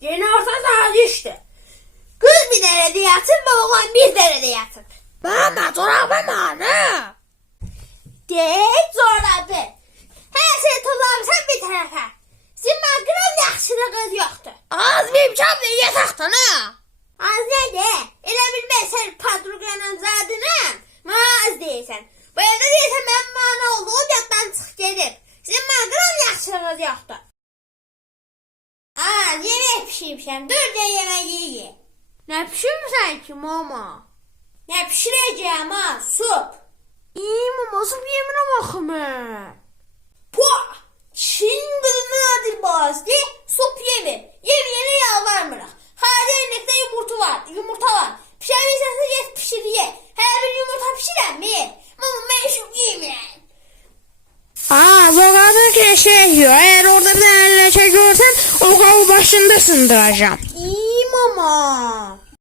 Yeni orta saha düştü. Kız bir derede yatsın, oğlan bir derede yatsın. Mama, zorlama ne? Geç zorladı. Her şey toplamsan bir tarafa. Zimma gram yaxşılığı kız yoktu. Az bir çam ne yataktan ha? Az ne de? Elə bilmez sen padruganın zadını. Ma az değilsen. Bu evde değilsen ben mana oldu. O yattan çık gelir. Zimma gram yaxşılığınız yoktu. Aa yemek pişirmişim. Dur da yemeği ye. Ne pişirmişsin ki mama? Ne pişireceğim ha? Sup. İyi mama sup yemine bakım Puh! Çin kızının adil bazdı. Sup yemi. Yemeyene yalvarmırıq. Hadi örnekte yumurta var. Yumurta var. Pişirmişsen git pişir ye. Her bir yumurta pişiren mi? Mama ben şu yemeyeyim. Aa, bu kadın keşfediyor. Eğer orada bir tane çekiyorsan o kavu başında sındıracağım. İyi